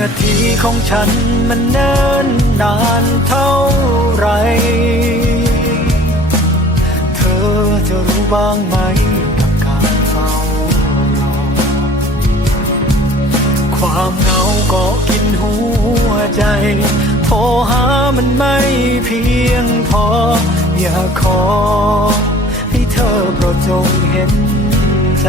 นาทีของฉันมันเนิ่นนานเท่าไร เธอจะรู้บ้างไหมกับการเฝ้ารอ ความเหงาก็กินหัวใจ โทรหามันไม่เพียงพอ อย่าขอให้เธอโปรดจงเห็นใจ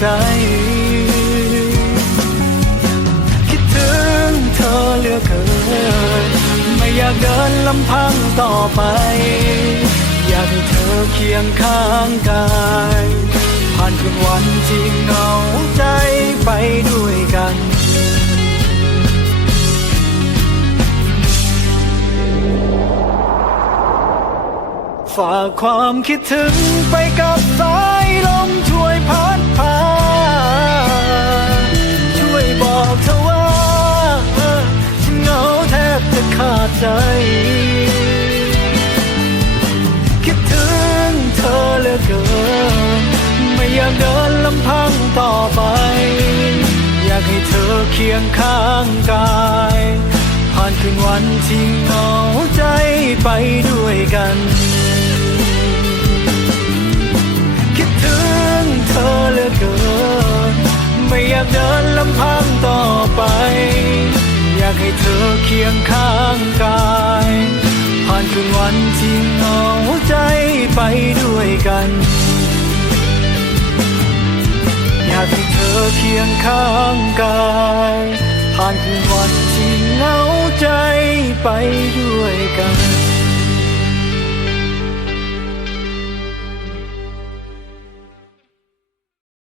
ใจ คิดถึงเธอเหลือเกิน ไม่อยากเดินลำพังต่อไป อยากให้เธอเคียงข้างกาย ผ่านคืนวันที่เหงาใจไปด้วยกันฝากความคิดถึงไปกับสาย คิดถึงเธอเหลือเกิน ไม่อยากเดินลำพังต่อไป อยากให้เธอเคียงข้างกาย ผ่านคืนวันที่เหงาใจไปด้วยกัน คิดถึงเธอเหลือเกิน ไม่อยากเดินลำพังต่อไป งข้างกาย ผ่านคืนวันที่เหงาใจไปด้วยกัน อยากให้เธอเคียงข้างกาย ผ่านคืนวันที่เหงาใจไปด้วยกัน